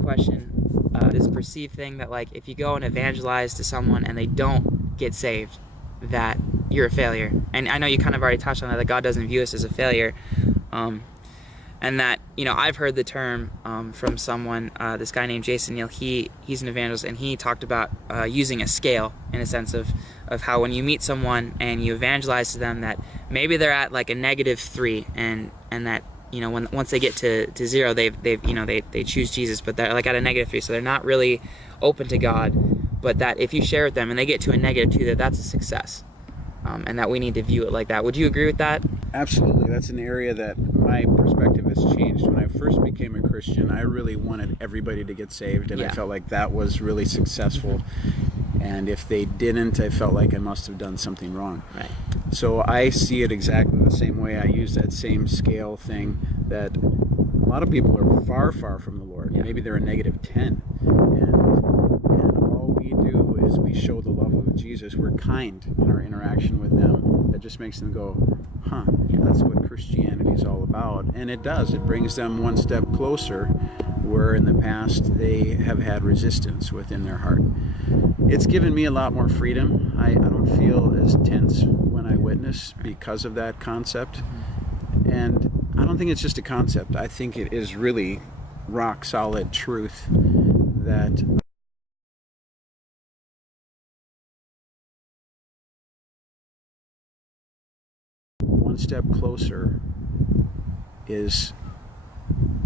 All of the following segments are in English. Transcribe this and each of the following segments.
Question, this perceived thing that, like, if you go and evangelize to someone and they don't get saved, that you're a failure. And I know you kind of already touched on that God doesn't view us as a failure. And that, I've heard the term from someone, this guy named Jason Neal. He's an evangelist, and he talked about using a scale, in a sense of how when you meet someone and you evangelize to them, that maybe they're at like a -3, and that once they get to 0, they choose Jesus, but they're like at a -3, so they're not really open to God. But that if you share with them and they get to a -2, that's a success. And that we need to view it like that. Would you agree with that? Absolutely. That's an area that my perspective has changed. When I first became a Christian, I really wanted everybody to get saved, and I felt like that was really successful. And if they didn't, I felt like I must have done something wrong. Right. So I see it exactly the same way. I use that same scale thing, that a lot of people are far, far from the Lord. Maybe they're a -10. And all we do is we show the love of Jesus. We're kind in our interaction with them. That just makes them go, huh, that's what Christianity is all about. And it does. It brings them one step closer, where in the past they have had resistance within their heart. It's given me a lot more freedom. I don't feel as tense when I witness because of that concept. And I don't think it's just a concept. I think it is really rock solid truth that one step closer is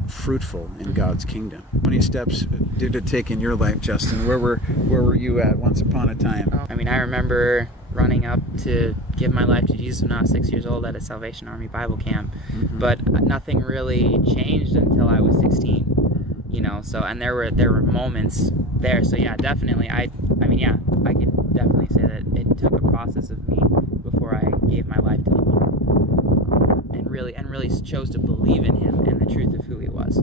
fruitful in God's kingdom. How many steps did it take in your life, Justin? Where were you at once upon a time? I remember running up to give my life to Jesus when I was 6 years old at a Salvation Army Bible camp. But nothing really changed until I was 16. So, and there were moments there. So yeah, definitely. I could definitely say that it took a process of me before I gave my life to the Lord, and really chose to believe in Him and the truth of who He was.